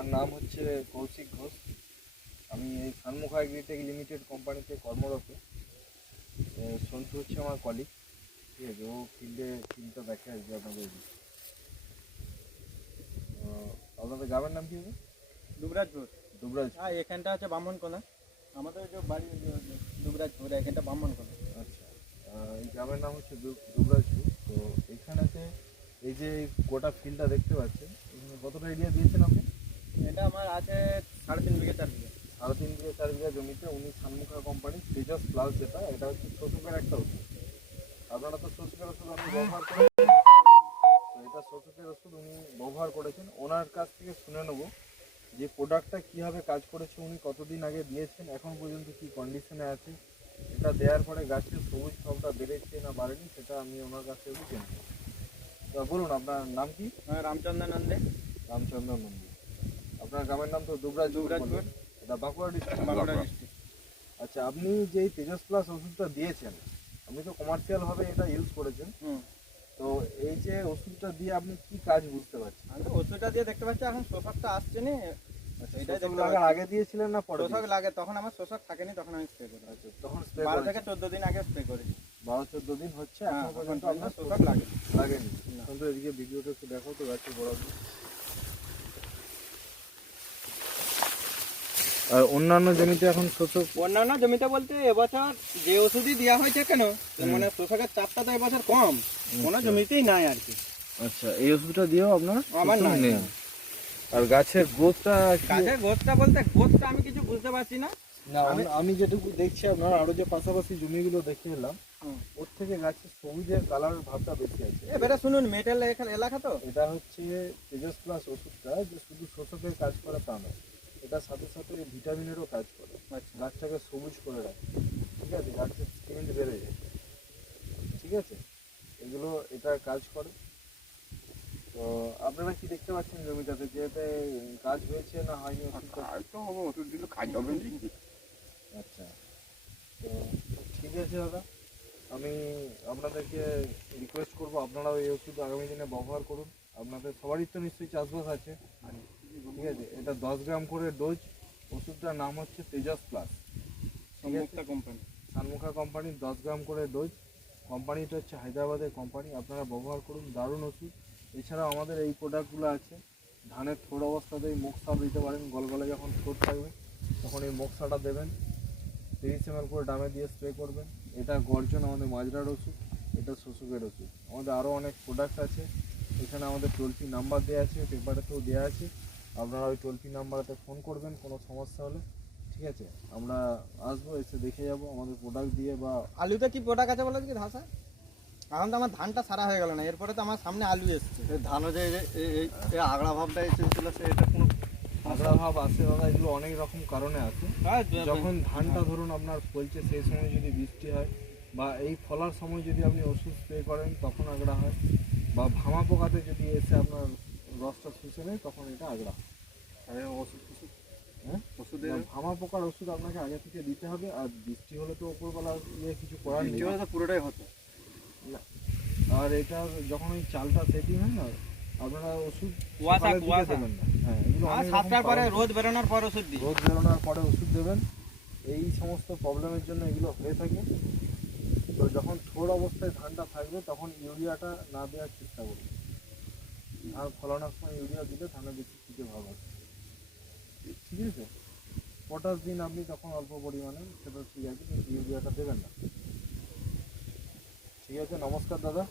আমার নাম হচ্ছে কৌশিক ঘোষ। আমি এই সানমুখা এগ্রিটেক লিমিটেড কোম্পানিতে কর্মরত। সন্তু হচ্ছে আমার কলিগ, ঠিক আছে। ও ফিল্ডটা দেখে আসবে আপনাদের। আপনাদের গ্রামের নাম কি হবে? দুবরাজপুর। দুবরাজ। হ্যাঁ, এখানটা হচ্ছে ব্রাহ্মণকোনা। আমাদের যে বাড়ি দুবরাজপুর, এখানটা ব্রাহ্মণকোনা। আচ্ছা, এই গ্রামের নাম হচ্ছে দুবরাজপুর। তো এখানেতে এই যে গোটা ফিল্ডটা দেখতে পাচ্ছেন, এখানে কতটা এরিয়া দিয়েছেন আপনি? এটা আমার আছে 3.5 বিঘে 4 বিঘে। 3.5 বিঘা 4 বিঘা জমিতে উনি সানমুখা কোম্পানি তেজাস প্লাস, যেটা এটা হচ্ছে শোষকের একটা ওষুধ। আপনারা তো শোষকের ওষুধ আপনি ব্যবহার করেন, তো এটা শোষকের ওষুধ উনি ব্যবহার করেছেন। ওনার কাছ থেকে শুনে নেব যে প্রোডাক্টটা কীভাবে কাজ করেছে, উনি কতদিন আগে দিয়েছেন, এখন পর্যন্ত কী কন্ডিশনে আছে, এটা দেওয়ার পরে গাছের সবুজ ফলটা বেড়েছে না বাড়েনি, সেটা আমি ওনার কাছ থেকে জেনে নেব। তো বলুন, আপনার নাম কি? রামচন্দ্র নন্দে। রামচন্দ্র নন্দী। আপনার গ্রামের নাম তো দুবরাজপুর। এটা বাঁকুড়া ডিস্ট্রিক্ট। বাঁকুড়া ডিস্ট্রিক্ট। আচ্ছা, আপনি যে তেজাস প্লাস ওষুধটা দিয়েছেন, আপনি তো কমার্শিয়াল ভাবে এটা ইউজ করেছেন। তো এই যে ওষুধটা দিয়ে আপনি কি কাজ বুঝতে পারছেন? আমি তো ওষুধটা দিয়ে দেখতে পাচ্ছি এখন শোষকটা আসছে না। এটাই দেখতে আগে দিয়েছিলেন না পরে? শোষক লাগে, তখন আমার শোষক থাকেনি, তখন আমি স্প্রে করি। আচ্ছা, তখন স্প্রে 12 থেকে 14 দিন আগে স্প্রে করি। 12-14 দিন হচ্ছে, এখন পর্যন্ত আপনার শোষক লাগেনি। কিন্তু এদিকে ভিডিওটা একটু দেখো তো গাছের গোড়াতে। আর অন্যান্য জমিতে এখন শোষক? অন্যান্য জমিতে বলতে এবছর যে ওষুধই দেওয়া হয়েছে কেন, মানে শোষকের চাপটা তো এবছর কম, কোনো জমিতেই নাই আর কি। আচ্ছা, এই ওষুধটা দিয়েও আপনার আমার নেই? আর গাছের গ্রোথটা বলতে গ্রোথটা আমি কিছু বুঝতে পারছি না। আমি যেটুকু দেখছি, আপনার আরো যে পাশাপাশি জমিগুলো দেখে এলাম, ওর থেকে গাছের সবুজের কালারের ভাবটা বেশি আছে। এবারে শুনুন, মেটাল এলাকা তো এটা হচ্ছে তেজাস প্লাস ওষুধটা যে শুধু শোষকের কাজ করে তা নয়, এটার সাথে সাথে ভিটামিনেরও কাজ করে। গাছটাকে সবুজ করে রাখে, ঠিক আছে, গাছের স্ট্রেংথ বেড়ে যায়, ঠিক আছে, এগুলো এটা কাজ করে। তো আপনারা কি দেখতে পাচ্ছেন জমিটাতে, যে এতে কাজ হয়েছে না হয়নি? কাজ তো হবে, ওষুধ দিলে কাজ হবে। আচ্ছা, তো ঠিক আছে দাদা, আমি আপনাদেরকে রিকোয়েস্ট করবো আপনারাও এই ওষুধ আগামী দিনে ব্যবহার করুন। আপনাদের সবারই তো নিশ্চয়ই চাষবাস আছে, ঠিক আছে। এটা 10 গ্রাম করে ডোজ। ওষুধটার নাম হচ্ছে তেজাস প্লাস, কোম্পানি, সানমুখা কোম্পানির 10 গ্রাম করে ডোজ। কোম্পানিটা হচ্ছে হায়দ্রাবাদের কোম্পানি। আপনারা ব্যবহার করুন, দারুণ ওষুধ। এছাড়াও আমাদের এই প্রোডাক্টগুলো আছে। ধানের থোড় অবস্থাতেই মোকসা দিতে পারেন, গলগলে যখন থোড় থাকবে তখন এই মোকসাটা দেবেন, 30 ml করে ডামে দিয়ে স্প্রে করবেন। এটা গর্জন আমাদের মাজরার ওষুধ, এটা শোষকের ওষুধ। আমাদের আরও অনেক প্রোডাক্ট আছে। এখানে আমাদের টোল ফ্রি নাম্বার দেওয়া আছে, পেপারেতেও দেওয়া আছে। আপনারা ওই টোল ফ্রি নাম্বারেতে ফোন করবেন কোনো সমস্যা হলে, ঠিক আছে। আমরা আসবো, এসে দেখে যাবো আমাদের প্রোডাক্ট দিয়ে। বা আলুতে কি প্রোডাক্ট আছে বলো কি ধাসা? এখন তো আমার ধানটা সারা হয়ে গেল না, এরপরে তো আমার সামনে আলু এসছে। ধানও যে এই আগড়া ভাবটা এসেছিল, এটা কোনো আগড়া ভাব আসে দাদা, এগুলো অনেক রকম কারণে আসে। যখন ধানটা ধরুন আপনার ফলছে, সেই সময় যদি বৃষ্টি হয় বা এই ফলার সময় যদি আপনি ওষুধ স্প্রে করেন, তখন আগড়া হয়। বা ভামা পোকাতে যদি এসে আপনার রসটা শুষে নেয়, তখন এটা আগড়া হয়। ওষুধ ওষুধের ভামা পোকার ওষুধ আপনাকে আগে থেকে দিতে হবে। আর বৃষ্টি হলে তো ওপরবেলা কিছু করার নেই, পুরোটাই হতো। আর এটা যখন ওই চালটা সেটিং হয় না, আপনারা ওষুধ দেবেন না। হ্যাঁ, এগুলো 7টার পরে রোদ বেরোনোর পর ওষুধ দিই। রোদ বেরোনোর পরে ওষুধ দেবেন। এই সমস্ত প্রবলেমের জন্য এগুলো হয়ে থাকে। তো যখন থোড় অবস্থায় ধানটা থাকবে, তখন ইউরিয়াটা না দেওয়ার চেষ্টা করুন। ধান ফলানোর সময় ইউরিয়া দিলে ধানে বেশি থেকে ভাব আছে, ঠিক আছে। পটাশ দিন আপনি তখন অল্প পরিমাণে, সেটা ঠিক আছে, কিন্তু ইউরিয়াটা দেবেন না, ঠিক আছে। নমস্কার দাদা।